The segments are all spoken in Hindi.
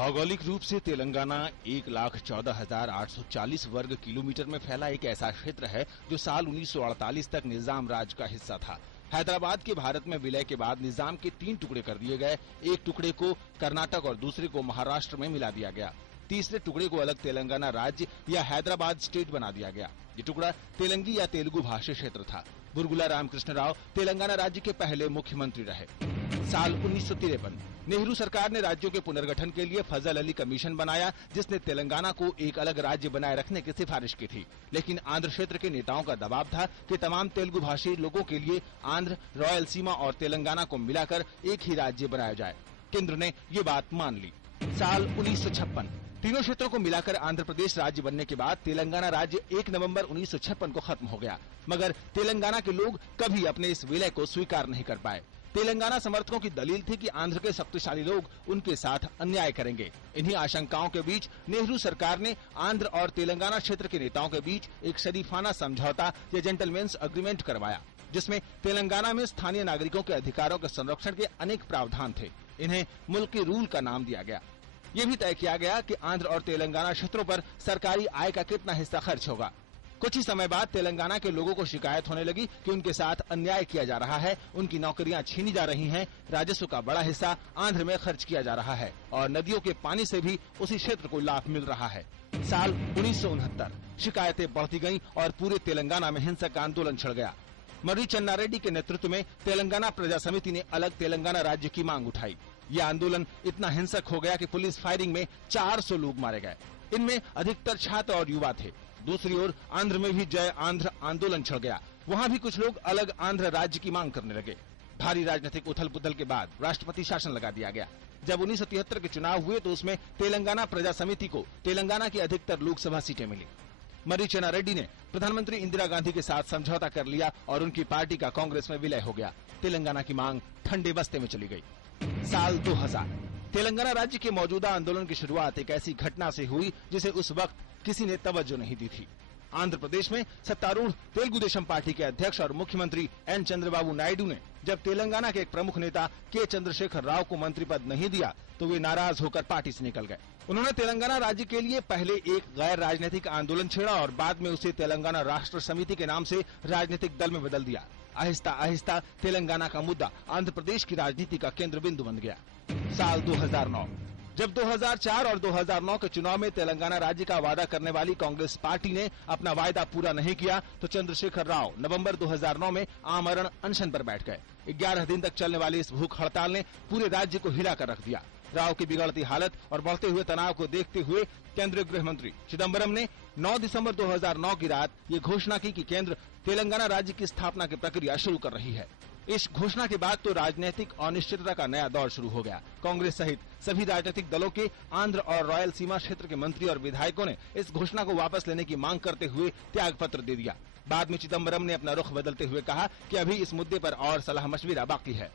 भौगोलिक रूप से तेलंगाना 1,14,840 वर्ग किलोमीटर में फैला एक ऐसा क्षेत्र है जो साल 1948 तक निजाम राज का हिस्सा था। हैदराबाद के भारत में विलय के बाद निजाम के 3 टुकड़े कर दिए गए। एक टुकड़े को कर्नाटक और दूसरे को महाराष्ट्र में मिला दिया गया। तीसरे टुकड़े को अलग तेलंगाना राज्य या हैदराबाद स्टेट बना दिया गया। ये टुकड़ा तेलंगी या तेलुगु भाषी क्षेत्र था। बुरगुला रामकृष्ण राव तेलंगाना राज्य के पहले मुख्यमंत्री रहे। साल 1953 नेहरू सरकार ने राज्यों के पुनर्गठन के लिए फजल अली कमीशन बनाया, जिसने तेलंगाना को एक अलग राज्य बनाए रखने की सिफारिश की थी। लेकिन आंध्र क्षेत्र के नेताओं का दबाव था कि तमाम तेलुगु भाषी लोगों के लिए आंध्र, रायलसीमा और तेलंगाना को मिलाकर एक ही राज्य बनाया जाए। केंद्र ने ये बात मान ली। साल 1956 तीनों क्षेत्रों को मिलाकर आंध्र प्रदेश राज्य बनने के बाद तेलंगाना राज्य 1 नवंबर 1956 को खत्म हो गया। मगर तेलंगाना के लोग कभी अपने इस विलय को स्वीकार नहीं कर पाए। तेलंगाना समर्थकों की दलील थी कि आंध्र के शक्तिशाली लोग उनके साथ अन्याय करेंगे। इन्हीं आशंकाओं के बीच नेहरू सरकार ने आंध्र और तेलंगाना क्षेत्र के नेताओं के बीच एक शरीफाना समझौता या जेंटलमैन्स एग्रीमेंट करवाया, जिसमें तेलंगाना में स्थानीय नागरिकों के अधिकारों के संरक्षण के अनेक प्रावधान थे। इन्हें मुल्की रूल का नाम दिया गया। ये भी तय किया गया कि आंध्र और तेलंगाना क्षेत्रों पर सरकारी आय का कितना हिस्सा खर्च होगा। कुछ ही समय बाद तेलंगाना के लोगों को शिकायत होने लगी कि उनके साथ अन्याय किया जा रहा है, उनकी नौकरियां छीनी जा रही हैं, राजस्व का बड़ा हिस्सा आंध्र में खर्च किया जा रहा है और नदियों के पानी से भी उसी क्षेत्र को लाभ मिल रहा है। साल 1969 शिकायतें बढ़ती गईं और पूरे तेलंगाना में हिंसक आंदोलन छिड़ गया। मर्री चन्ना रेड्डी के नेतृत्व में तेलंगाना प्रजा समिति ने अलग तेलंगाना राज्य की मांग उठाई। यह आंदोलन इतना हिंसक हो गया कि पुलिस फायरिंग में 400 लोग मारे गए। इनमें अधिकतर छात्र और युवा थे। दूसरी ओर आंध्र में भी जय आंध्र आंदोलन छिड़ गया। वहाँ भी कुछ लोग अलग आंध्र राज्य की मांग करने लगे। भारी राजनीतिक उथल पुथल के बाद राष्ट्रपति शासन लगा दिया गया। जब 1973 के चुनाव हुए तो उसमें तेलंगाना प्रजा समिति को तेलंगाना की अधिकतर लोकसभा सीटें मिली। मर्री चन्ना रेड्डी ने प्रधानमंत्री इंदिरा गांधी के साथ समझौता कर लिया और उनकी पार्टी का कांग्रेस में विलय हो गया। तेलंगाना की मांग ठंडे बस्ते में चली गई। साल 2000 तेलंगाना राज्य के मौजूदा आंदोलन की शुरुआत एक ऐसी घटना से हुई जिसे उस वक्त किसी ने तवज्जो नहीं दी थी। आंध्र प्रदेश में सत्तारूढ़ तेलुगु देशम पार्टी के अध्यक्ष और मुख्यमंत्री एन चंद्रबाबू नायडू ने जब तेलंगाना के एक प्रमुख नेता के चंद्रशेखर राव को मंत्री पद नहीं दिया तो वे नाराज होकर पार्टी से निकल गए। उन्होंने तेलंगाना राज्य के लिए पहले एक गैर राजनीतिक आंदोलन छेड़ा और बाद में उसे तेलंगाना राष्ट्र समिति के नाम से राजनीतिक दल में बदल दिया। आहिस्ता आहिस्ता तेलंगाना का मुद्दा आंध्र प्रदेश की राजनीति का केंद्र बिंदु बन गया। साल 2009 जब 2004 और 2009 के चुनाव में तेलंगाना राज्य का वादा करने वाली कांग्रेस पार्टी ने अपना वायदा पूरा नहीं किया तो चंद्रशेखर राव नवंबर 2009 में आमरण अनशन पर बैठ गए। 11 दिन तक चलने वाली इस भूख हड़ताल ने पूरे राज्य को हिला कर रख दिया। राव की बिगड़ती हालत और बढ़ते हुए तनाव को देखते हुए केंद्रीय गृह मंत्री चिदम्बरम ने 9 दिसंबर 2009 की रात ये घोषणा की कि केंद्र तेलंगाना राज्य की स्थापना की प्रक्रिया शुरू कर रही है। इस घोषणा के बाद तो राजनीतिक अनिश्चितता का नया दौर शुरू हो गया। कांग्रेस सहित सभी राजनीतिक दलों के आंध्र और रायलसीमा क्षेत्र के मंत्री और विधायकों ने इस घोषणा को वापस लेने की मांग करते हुए त्याग पत्र दे दिया। बाद में चिदम्बरम ने अपना रुख बदलते हुए कहा कि अभी इस मुद्दे पर और सलाह मशविरा बाकी है।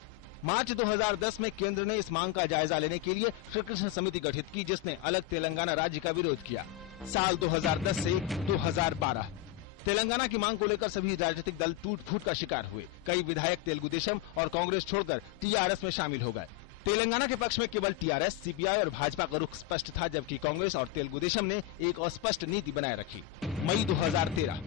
मार्च 2010 में केंद्र ने इस मांग का जायजा लेने के लिए श्री कृष्ण समिति गठित की, जिसने अलग तेलंगाना राज्य का विरोध किया। साल 2010 से 2012 तेलंगाना की मांग को लेकर सभी राजनीतिक दल टूट फूट का शिकार हुए। कई विधायक तेलुगु देशम और कांग्रेस छोड़कर टीआरएस में शामिल हो गए। तेलंगाना के पक्ष में केवल टीआरएस, सीपीआई और भाजपा का रुख स्पष्ट था, जबकि कांग्रेस और तेलुगु देशम ने एक अस्पष्ट नीति बनाए रखी। मई 2013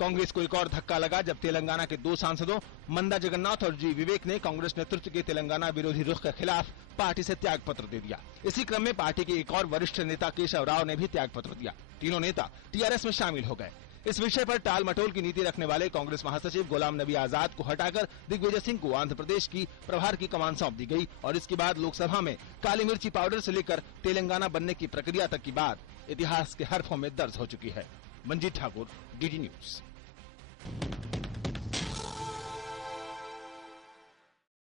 कांग्रेस को एक और धक्का लगा जब तेलंगाना के 2 सांसदों मंदा जगन्नाथ और जी विवेक ने कांग्रेस नेतृत्व के तेलंगाना विरोधी रुख के खिलाफ पार्टी से त्याग पत्र दे दिया। इसी क्रम में पार्टी के एक और वरिष्ठ नेता केशव राव ने भी त्याग पत्र दिया। तीनों नेता टीआरएस में शामिल हो गए। इस विषय पर टाल मटोल की नीति रखने वाले कांग्रेस महासचिव गुलाम नबी आजाद को हटाकर दिग्विजय सिंह को आंध्र प्रदेश की प्रभार की कमान सौंप दी गई और इसके बाद लोकसभा में काली मिर्ची पाउडर से लेकर तेलंगाना बनने की प्रक्रिया तक की बात इतिहास के हरफों में दर्ज हो चुकी है। Manjeet Thakur, DD news.